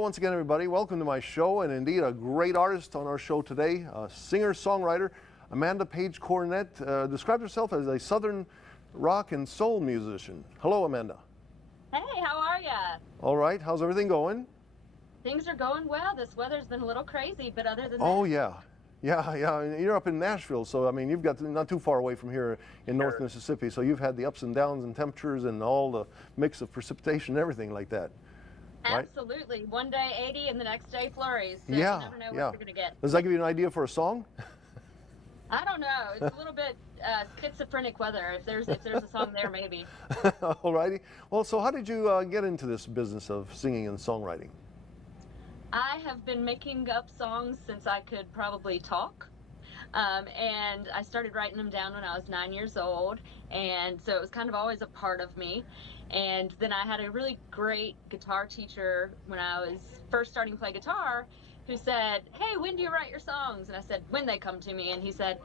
Hello once again, everybody. Welcome to my show, and indeed a great artist on our show today, singer-songwriter Amanda Page Cornett describes herself as a Southern rock and soul musician. Hello, Amanda. Hey, how are ya? All right. How's everything going? Things are going well. This weather's been a little crazy, but other than Oh, that. yeah. Yeah. You're up in Nashville, so I mean, you've got not too far away from here in North Sure. Mississippi, so you've had the ups and downs and temperatures and all the mix of precipitation and everything like that. Right? Absolutely. One day 80 and the next day flurries. So Yeah, you never know what yeah. you're going to get. Does that give you an idea for a song? I don't know. It's a little bit schizophrenic weather. If there's a song there, maybe. All righty. Well, so how did you get into this business of singing and songwriting? I have been making up songs since I could probably talk. And I started writing them down when I was 9 years old. And so it was kind of always a part of me. And then I had a really great guitar teacher when I was first starting to play guitar who said, "Hey, when do you write your songs?" And I said, "When they come to me." And he said,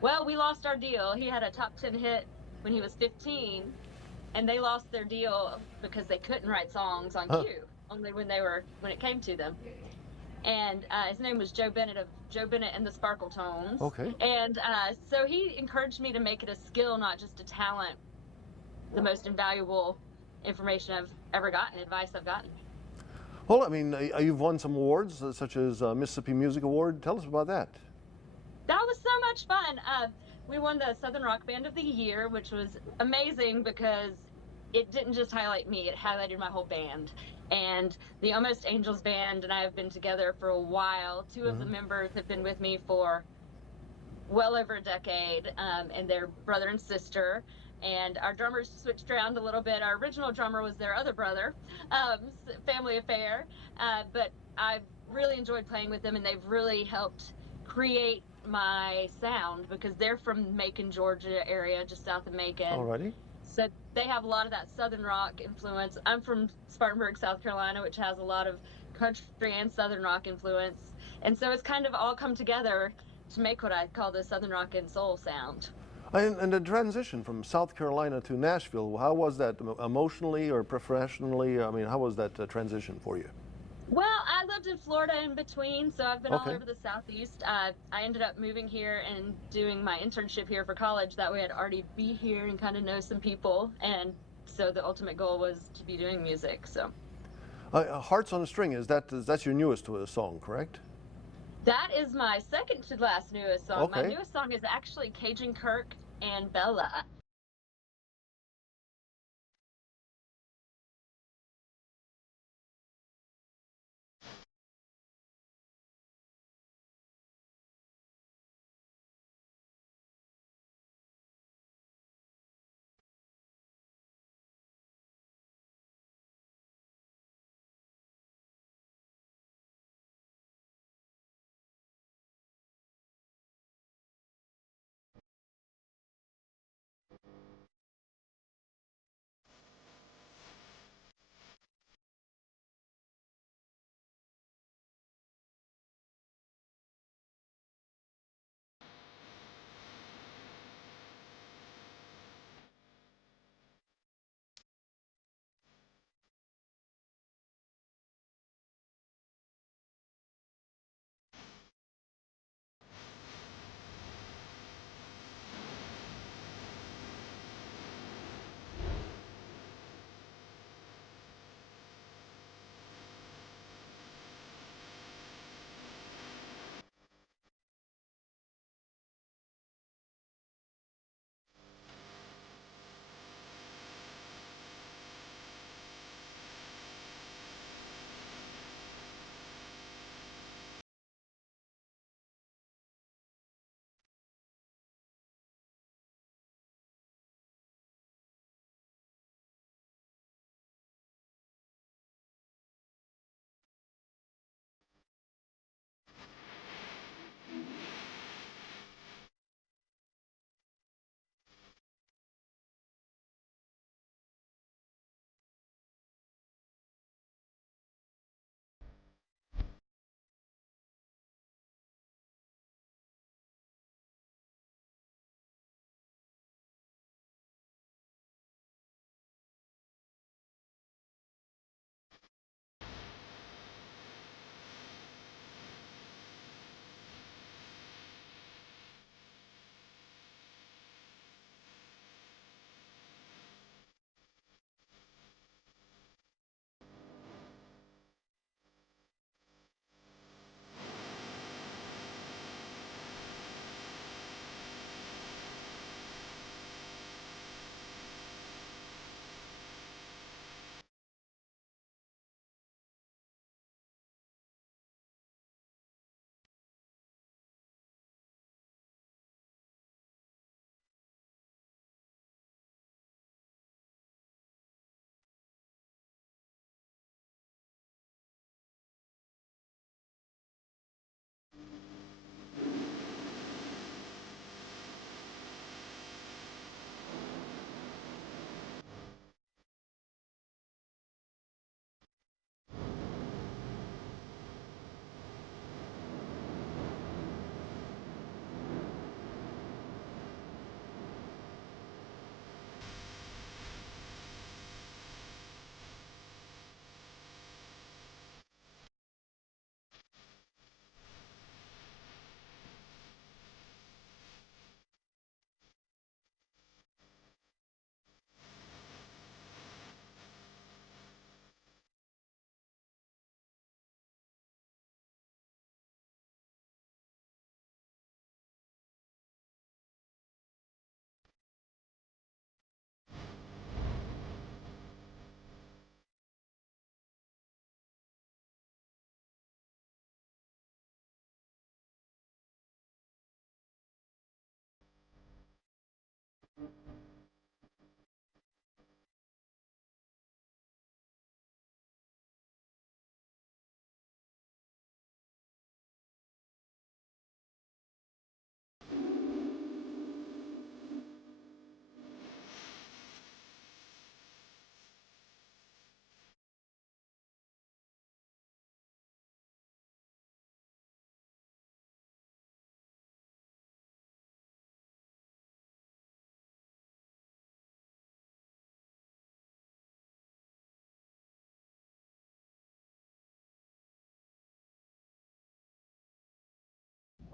"Well, we lost our deal." He had a top 10 hit when he was 15, and they lost their deal because they couldn't write songs on cue, only when it came to them. And his name was Joe Bennett of Joe Bennett and the Sparkle Tones. Okay. And so he encouraged me to make it a skill, not just a talent. The most invaluable information I've ever gotten, advice I've gotten. Well, I mean, you've won some awards, such as Mississippi Music Award. Tell us about that. That was so much fun. We won the Southern Rock Band of the Year, which was amazing because it didn't just highlight me, it highlighted my whole band. And the Almost Angels band and I have been together for a while. Two of the members have been with me for well over a decade, and they're brother and sister. And our drummers switched around a little bit. Our original drummer was their other brother, family affair. But I've really enjoyed playing with them, and they've really helped create my sound because they're from Macon, Georgia area, just south of Macon. Alrighty. So they have a lot of that Southern rock influence. I'm from Spartanburg, South Carolina, which has a lot of country and Southern rock influence. And so it's kind of all come together to make what I call the Southern rock and soul sound. And the transition from South Carolina to Nashville, how was that emotionally or professionally? I mean, how was that transition for you? Well, I lived in Florida in between, so I've been all Okay. over the Southeast. I ended up moving here and doing my internship here for college. That way I'd already be here and kind of know some people. And so the ultimate goal was to be doing music. So Hearts on a String, that's your newest song, correct? that is my second to last newest song. My Okay. newest song is actually Cajun Kirk and Bella.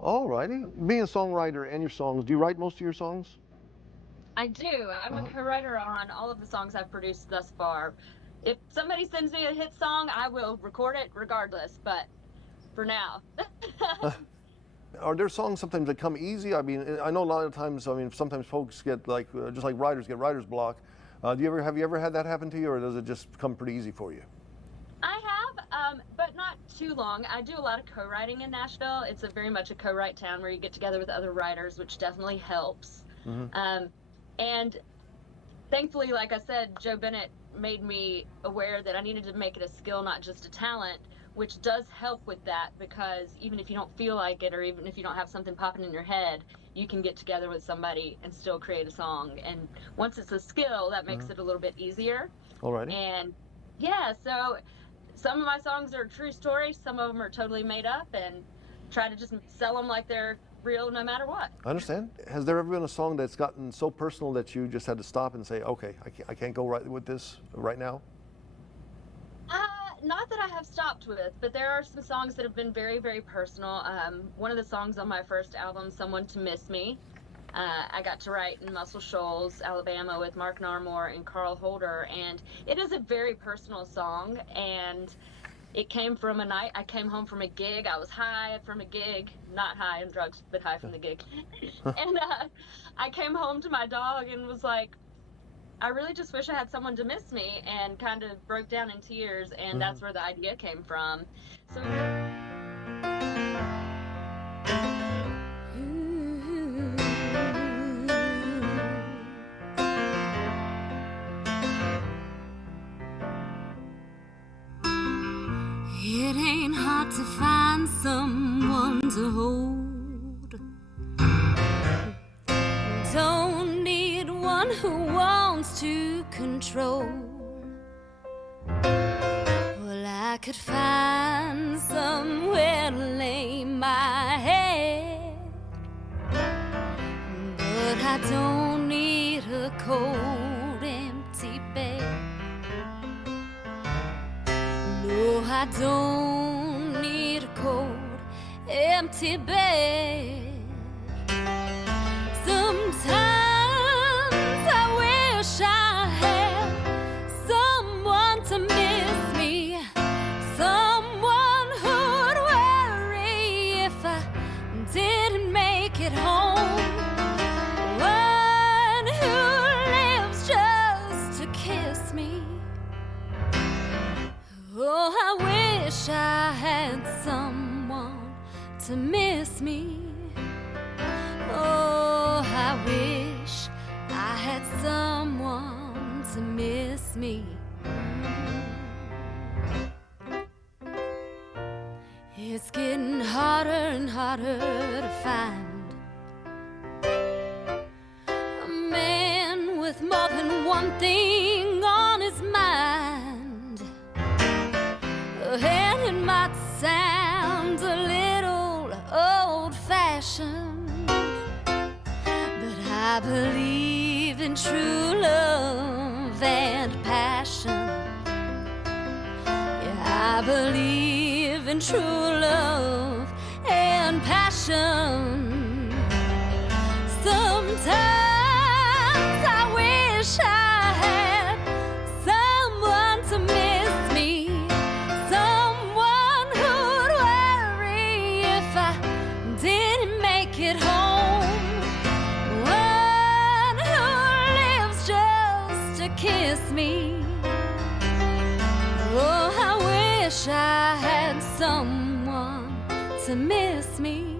All righty. Being a songwriter and your songs, do you write most of your songs? I do. I'm a co-writer on all of the songs I've produced thus far. If somebody sends me a hit song, I will record it regardless, but for now. Are there songs sometimes that come easy? I mean, I know a lot of times, I mean, sometimes folks get like, just like writers get writer's block. Have you ever had that happen to you, or does it just come pretty easy for you? I have, but not too long. I do a lot of co-writing in Nashville. It's very much a co-write town where you get together with other writers, which definitely helps. And thankfully, like I said, Joe Bennett made me aware that I needed to make it a skill, not just a talent, which does help with that, because even if you don't feel like it, or even if you don't have something popping in your head, you can get together with somebody and still create a song. And once it's a skill, that makes it a little bit easier. Alrighty. And yeah, so some of my songs are true stories, some of them are totally made up, and try to just sell them like they're real no matter what. I understand. Has there ever been a song that's gotten so personal that you just had to stop and say, okay, I can't go right with this right now? Not that I have stopped with, but there are some songs that have been very, very personal. One of the songs on my first album, Someone to Miss Me, I got to write in Muscle Shoals, Alabama with Mark Narmore and Carl Holder, and it is a very personal song, and it came from a night I came home from a gig. I was high from a gig, not high on drugs, but high from the gig. And I came home to my dog and was like, I really just wish I had someone to miss me, and kind of broke down in tears, and that's where the idea came from. So it ain't hard to find someone to hold. Don't need one who wants to control. Well, I could find somewhere to lay my head, but I don't need a cold, empty bed. No, I don't need a cold, empty bed. Sometimes I wish I had someone to miss me, someone who'd worry if I didn't make it home, one who lives just to kiss me. Oh, I wish I had someone to miss me. Oh, I wish I had someone to miss me. It's getting harder and harder to find a man with more than one thing on his mind. And it might sound a little old-fashioned, but I believe in true love and passion. Yeah, I believe in true love and passion. Sometimes I wish I had someone to miss me, someone who'd worry if I didn't make it home, one who lives just to kiss me. Oh, I wish I had someone to miss me.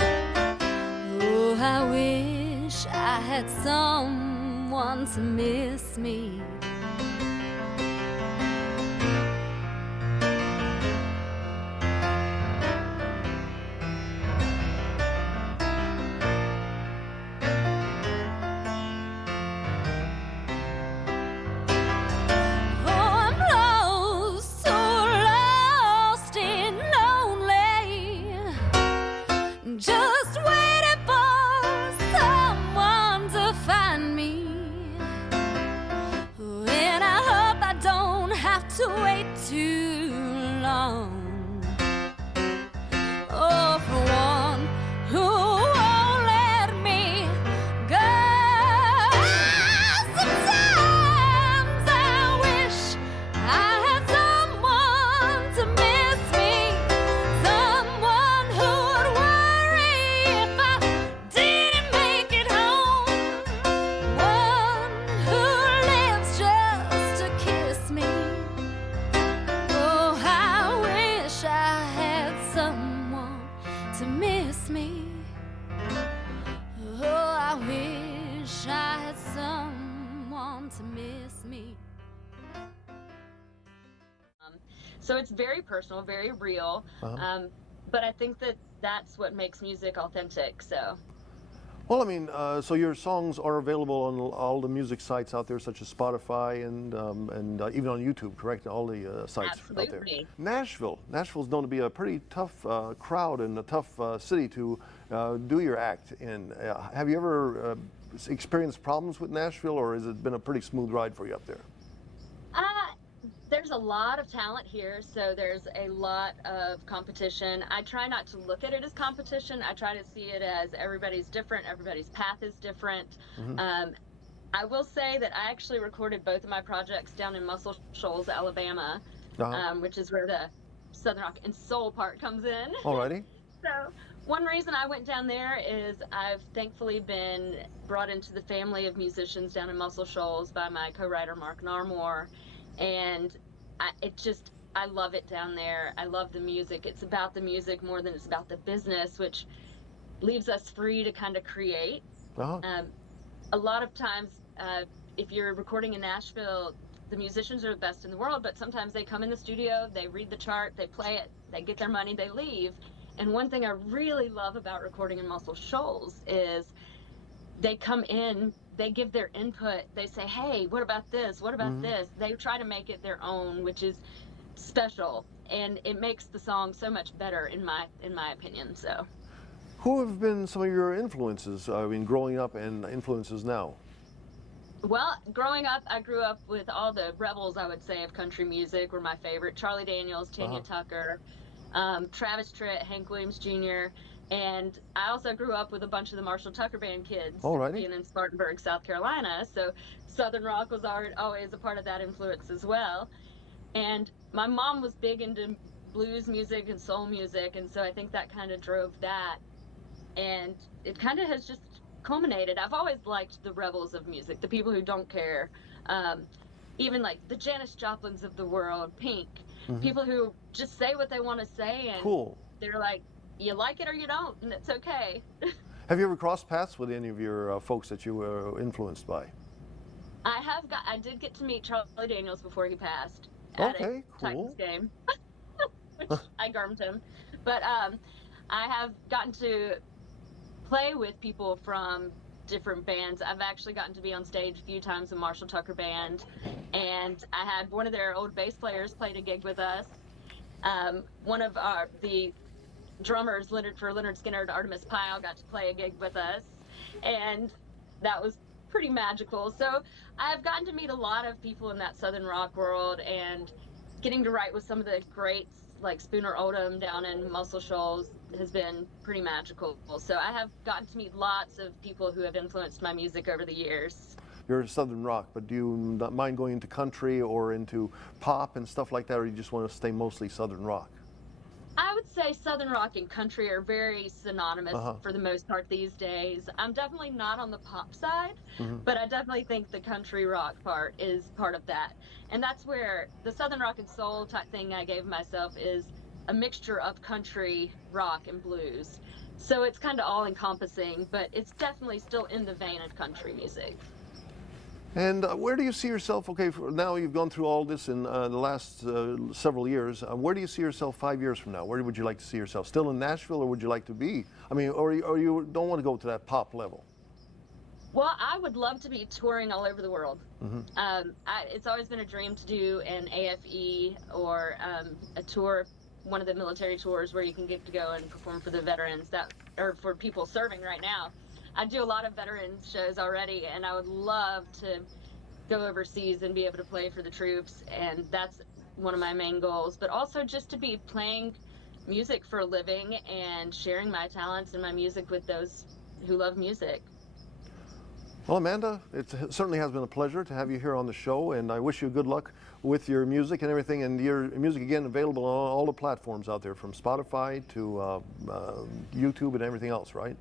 Oh, I wish I had someone to miss me. To wait too long. Oh, for one to miss me. So it's very personal, very real, but I think that that's what makes music authentic. So. Well, I mean, so your songs are available on all the music sites out there, such as Spotify and even on YouTube, correct? All the sites Absolutely. out there. Nashville's known to be a pretty tough crowd and a tough city to do your act in. Have you ever experienced problems with Nashville, or has it been a pretty smooth ride for you up there? There's a lot of talent here, so there's a lot of competition. I try not to look at it as competition. I try to see it as everybody's different, everybody's path is different. I will say that I actually recorded both of my projects down in Muscle Shoals, Alabama, which is where the Southern Rock and Soul part comes in. Alrighty. So one reason I went down there is I've thankfully been brought into the family of musicians down in Muscle Shoals by my co-writer Mark Narmore. And I love it down there. I love the music. It's about the music more than it's about the business, which leaves us free to kind of create. A lot of times, if you're recording in Nashville, the musicians are the best in the world, but sometimes they come in the studio, they read the chart, they play it, they get their money, they leave. And one thing I really love about recording in Muscle Shoals is they come in, they give their input, they say, hey, what about this, what about this? They try to make it their own, which is special, and it makes the song so much better in my opinion. So who have been some of your influences in growing up and influences now? Well, growing up, I grew up with all the rebels, I would say, of country music were my favorite. Charlie Daniels, Tanya Tucker, Travis Tritt, Hank Williams Jr., and I also grew up with a bunch of the Marshall Tucker Band kids being in Spartanburg, South Carolina. So Southern rock was always a part of that influence as well. And my mom was big into blues music and soul music, and so I think that kind of drove that. And it kind of has just culminated. I've always liked the rebels of music, the people who don't care. Even like the Janis Joplins of the world, Pink, people who just say what they want to say, and they're like, you like it or you don't, and it's okay. Have you ever crossed paths with any of your folks that you were influenced by? I did get to meet Charlie Daniels before he passed at a Titans game, which I garmed him. But I have gotten to play with people from different bands. I've actually gotten to be on stage a few times in Marshall Tucker Band, and I had one of their old bass players played a gig with us. One of the drummers, for Leonard Skinner, Artemis Pyle, got to play a gig with us, and that was pretty magical. So I've gotten to meet a lot of people in that Southern rock world, and getting to write with some of the greats like Spooner Oldham down in Muscle Shoals has been pretty magical. So I have gotten to meet lots of people who have influenced my music over the years. You're Southern rock, but do you not mind going into country or into pop and stuff like that, or you just want to stay mostly Southern rock? I would say Southern rock and country are very synonymous for the most part these days. I'm definitely not on the pop side, but I definitely think the country rock part is part of that. And that's where the Southern rock and soul type thing I gave myself is a mixture of country, rock, and blues. So it's kind of all encompassing, but it's definitely still in the vein of country music. And where do you see yourself, now you've gone through all this in the last several years, where do you see yourself 5 years from now? Where would you like to see yourself? Still in Nashville, or would you like to be? I mean, or you don't want to go to that pop level? Well, I would love to be touring all over the world. It's always been a dream to do an AFE or a tour, one of the military tours where you can get to go and perform for the veterans or for people serving right now. I do a lot of veterans shows already, and I would love to go overseas and be able to play for the troops, and that's one of my main goals. But also just to be playing music for a living and sharing my talents and my music with those who love music. Well, Amanda, it certainly has been a pleasure to have you here on the show, and I wish you good luck with your music and everything. And your music, again, available on all the platforms out there, from Spotify to YouTube and everything else, right?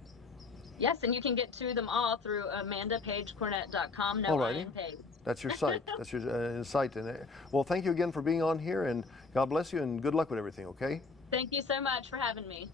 Yes, and you can get to them all through amandapagecornett.com. That's your site. That's your site. And well, thank you again for being on here, and God bless you, and good luck with everything, okay? Thank you so much for having me.